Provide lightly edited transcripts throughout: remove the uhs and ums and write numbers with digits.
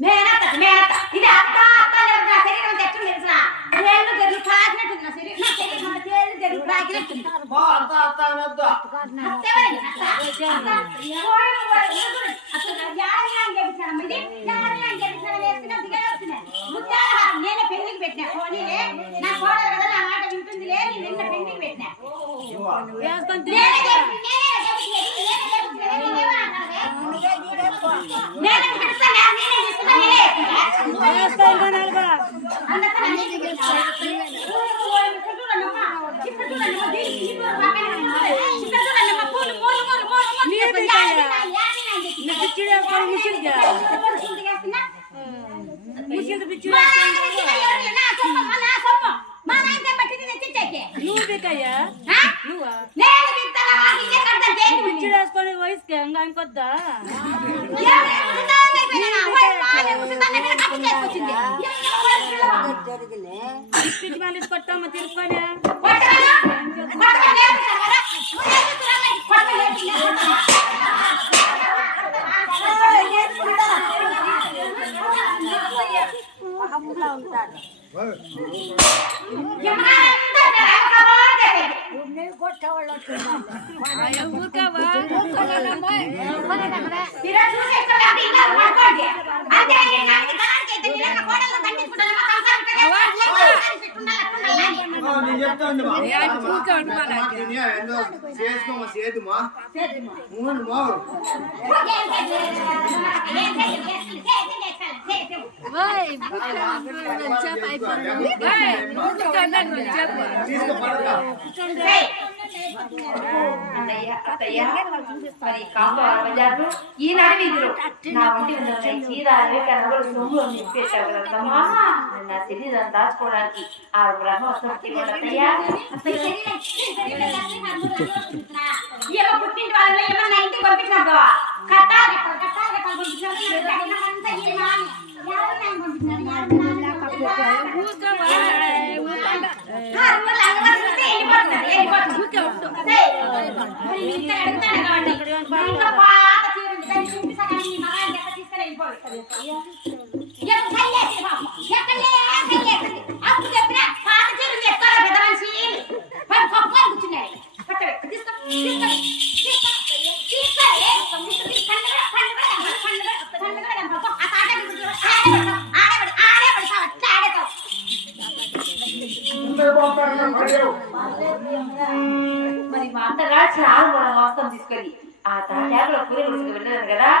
మేనత్త మేనత్త ఇది అత్త అత్త లేదు నా శరీరం తెచ్చు తెలుసా ఏళ్ళు జరుగు ప్రాకినట్టు నా శరీరం నా శరీరం అంతా ఏళ్ళు జరుగు ప్రాకినట్టు బా అత్త అత్త అనొద్దు అత్తవని అత్త అసలు యాన్యాన్ చేపించాను ఇది యాన్యాన్ చేపించాను వేస్తున్నా దిగేస్తున్నా ముత్యాల నేను పెళ్లికి పెట్టినా పోనీలే నా కోడలు కదా నా మాట వింటుందిలే నేను నిన్న పెళ్లికి పెట్టినా వయసుకి హంగా ఇంకొద్దా కొట్టమ్మ తిరుపని చేసుకోమా సేదుమా మరి కాంబో బజార్లో ఈనాడు వీధిలో నా వంటి చీర కనబడు సొమ్ము అని చెప్పేశావు కదమ్మా నా శరీరం దాచుకోవడానికి ఆ బ్రహ్మ పుట్టింటి వాళ్ళ ఏమన్నా ఇంటికి పంపించినప్పుడు కట్టాలి మరి మా అత్తగా చాలా కూడా మోసం తీసుకొని ఆ తాటాకులో పూరి గుడికి వెళ్ళాను కదా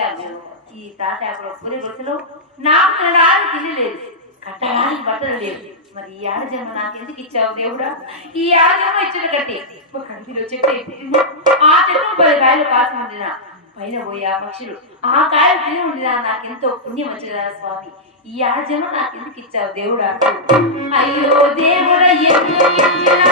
వచ్చాను. ఈ తాటాకుల పురి గుర్తులు నాకు తినడానికి ఇల్లు లేదు, కట్టడానికి బట్టలు లేదు. మరి ఈ ఆడజన్మ నాకు ఎందుకు ఇచ్చావు దేవుడా? ఈ ఆడజన్మ ఇచ్చిన కట్టి ఒక కంటిలో చెట్టు అయిపోయింది. ఆ చెట్టు 10 కాయలు కాసి ఉండిన పైన పోయి ఆ పక్షులు ఆ కాయలు తిని ఉండినా నాకెంతో పుణ్యం వచ్చేదా స్వామి. ఈ ఆడజన్మ నాకు ఎందుకు ఇచ్చావు దేవుడా? అయ్యో దేవుడా ఎందుకు ఇచ్చిన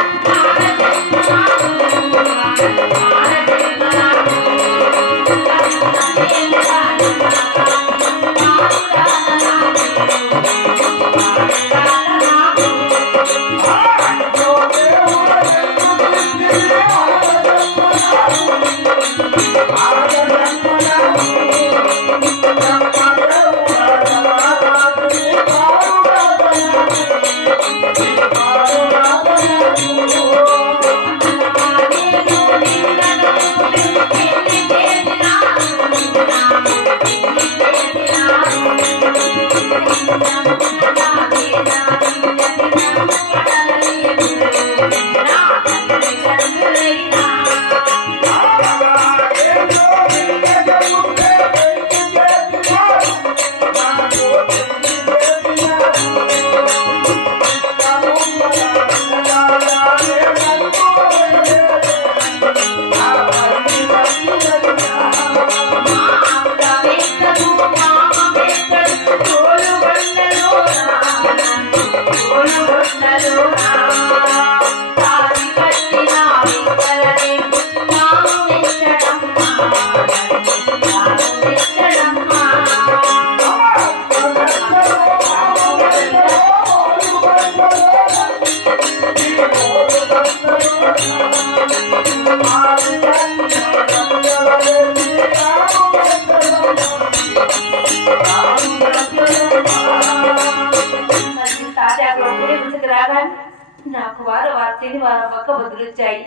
నాకు వారు తిని వారు పక్క బదులు వచ్చాయి.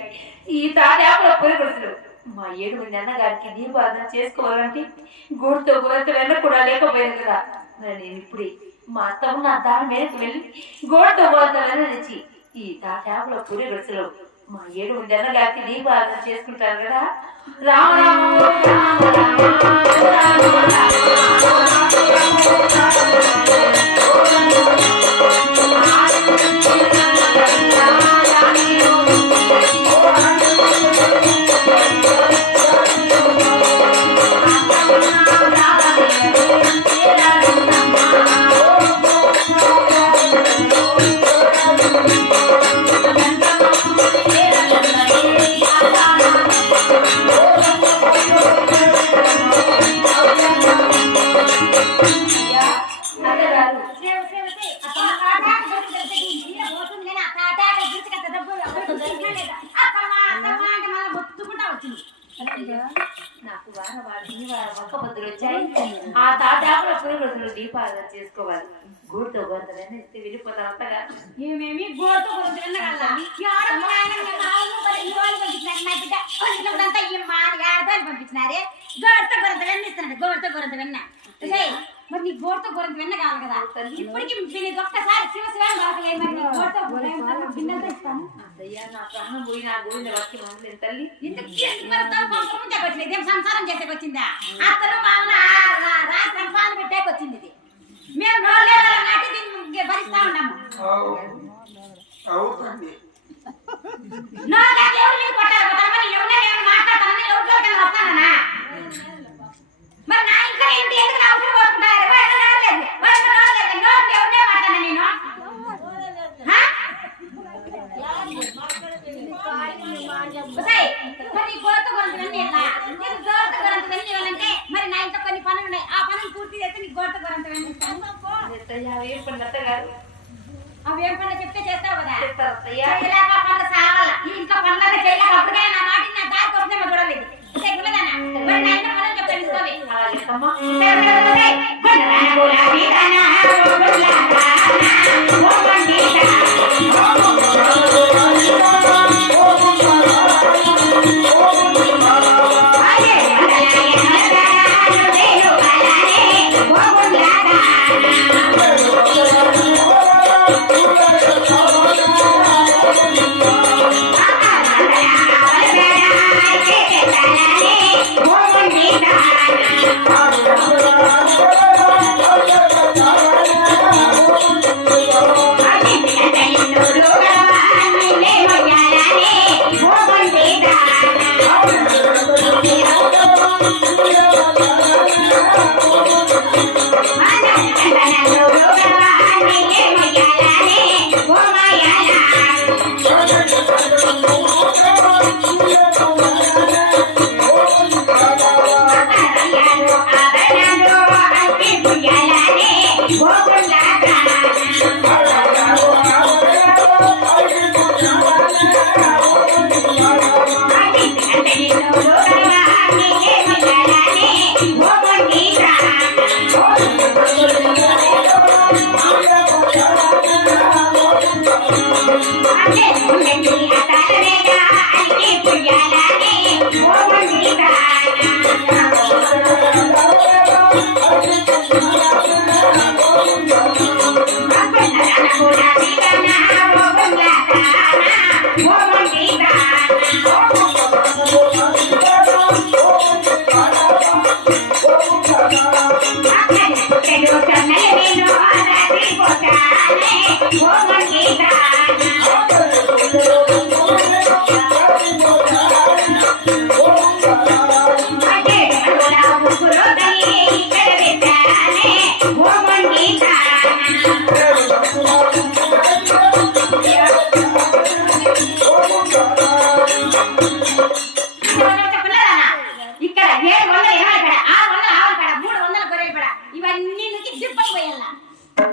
ఈ తాజాకుల పురుగులు మా 7 మంది అన్నగారికి దీపారాధన చేసుకోవాలంటే గోడుతో వెళ్ళ కూడా లేకపోయాను కదా. నేను ఇప్పుడే మా అత్తమ్మ నా దాని మీదకి వెళ్ళి గోడుతో వెళ్ళనిచ్చి ఈ తాజాకుల పురుగులు మా 7 మంది అన్నగారికి దీపారాధన చేసుకుంటారు కదా. రామ రామ నాకు ఒక్క బొద్దులు వచ్చాయి. ఆ తాజాకుల పురుగులు దీపారాధన చేసుకోవాలి. గూడుతో గోంతలని వెళ్ళిపోతాను అంతగా. ఏమేమి గోడుతో పంపించినారే గోడతో గొరంత వెన్న ఇస్తున్నాడు. గోడతో గొరంత వెన్న మరి నీ గోడతో గొరంత వెన్న కావాలి కదా. ఇప్పటికి ఒక్కసారి ఇస్తాను. అయ్యా నా ప్రాణం పోయి నా గోవింద వచ్చి మందులేదు తల్లి. సంసారం చేసేకి వచ్చిందా? అత్తలు మామూలు రాత్రి సంపాదన పెట్టాక వచ్చింది ఇది. మేము నాటి దీన్ని భరిస్తా ఉన్నాము. మరి నా ఇంట్లో ఏంటి ఎందుకు అవసరం పోతుంటారు? నేను మరి గోత గొరంతవన్నీ మరి నా ఇంట్లో కొన్ని పనులు ఉన్నాయి. ఆ పనులు పూర్తి చేస్తే నీకు గోత గొరంతవన్నీ ఇస్తాను. అవి ఏం పనులు చెప్తే చేస్తావు కదా. పనులు సాగాల ఈ ఇంట్లో పనులు చేయలేక అప్పుడే నా మాట నా దారికి వస్తే చూడలేదు. మరి నా ఇంట్లో పనులు చెప్తాను ఇస్తావే. Oh, 700 ఏమాలి పడ 600 ఆవులు పడ 300 గొర్రెలు పడ ఇవన్నీ నుంచి దిబ్బకు పోయాల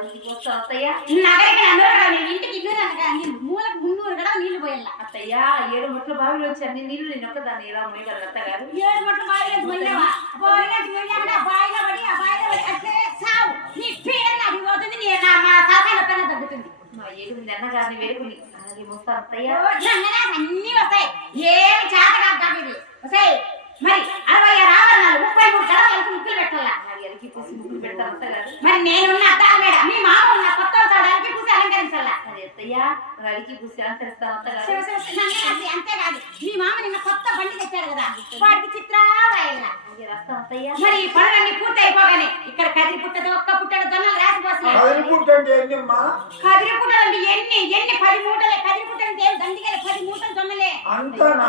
ఇంటికి వస్తావు అత్తయ్య నగరికి అందరూ ఇంటికి ఇల్లు అనగా మూలకు 300 గడ నీళ్లు పోయాల అత్తయ్య 7 ముట్ల బావిలో వచ్చి అన్ని నీళ్లు నేను ఒక్కదాన్ని ఎలా మోయగలను అత్తగారు 7 మట్ల బావిలో పోయినావా పోయినా పోయినా బావిలో పడి ఆ బావిలో పడి అట్లే సావు నీ పీడన అది పోతుంది నీ నా మా తాతల పైన తగ్గుతుంది మా 7 అన్నగారిని వేడుకుని అలాగే మోస్తా అత్తయ్య అన్ని వస్తాయి ఏమి చేత కాదు కాబట్టి వస్తాయి మరి 66 ఆభరణాలు 33 గడపలకు ముక్కులు పెట్టాలా ఎలకి పూసి ముగ్గులు పెడతాను అత్తగారు మరి నేనున్న అత్తామేడ మీ మామ ఉన్న కొత్త అలకి పూసి అలంకరించాలా అది అత్తయ్య అడిగి పూసి అలంకరిస్తాను అత్తగారు అంతేకాదు మీ మామ నిన్న కొత్త బండి తెచ్చాడు కదా వాడికి చిత్రాలయ్యా అలాగే రాస్తాను అత్తయ్య మరి ఈ పనులన్నీ పూర్తి అయిపోగానే ఇక్కడ కదిరి పుట్టదు ఒక్క పుట్టడు జొన్నలు రాసిపోతున్నాయి కదిరి పుట్టండి ఏంటమ్మా కదిరి పుట్టలు అంటే ఎన్ని 10 మూటలే కదిరి పుట్టలు అంటే దండిగలే 10 మూటలు జొన్నలే అంతనా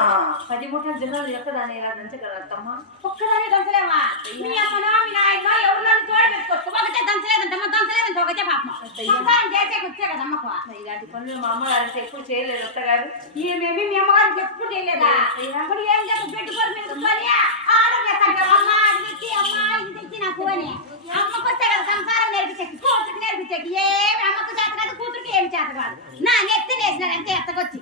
10 ముఠాలు జనాలు ఒక్కదాన్ని ఎలా దంచగలత్తమ్మా ఒక్కదానే దంచలేవా మీ అమ్మనో మీ నాయనో ఎవరినో తోడు పెట్టుకోవచ్చు ఒకటే దంచలేదంటమ్మా దంచలేదంటే ఒకటే పాపం సంసారం చేసేకి వచ్చే కదా అమ్మకు ఇలాంటి పనులు మా అమ్మగారు ఎప్పుడు చేయలేదు అత్తగారు ఏమేమి మీ అమ్మగారికి ఎప్పుడు చేయలేదా ఇప్పుడు ఏం చేస్తా పెట్టుకోరు మీరు కూర్చొని ఆర్డర్ చేస్తాను అమ్మ అది తెచ్చి అమ్మ ఇది తెచ్చి నాకు అని అమ్మకు వస్తే కదా సంసారం నేర్పించేకి కూతురికి నేర్పించేకి ఏమి అమ్మకు చేత కాదు కూతురికి ఏమి చేత కాదు నా నెత్తి నేసినారు అంతే ఎత్తకొచ్చి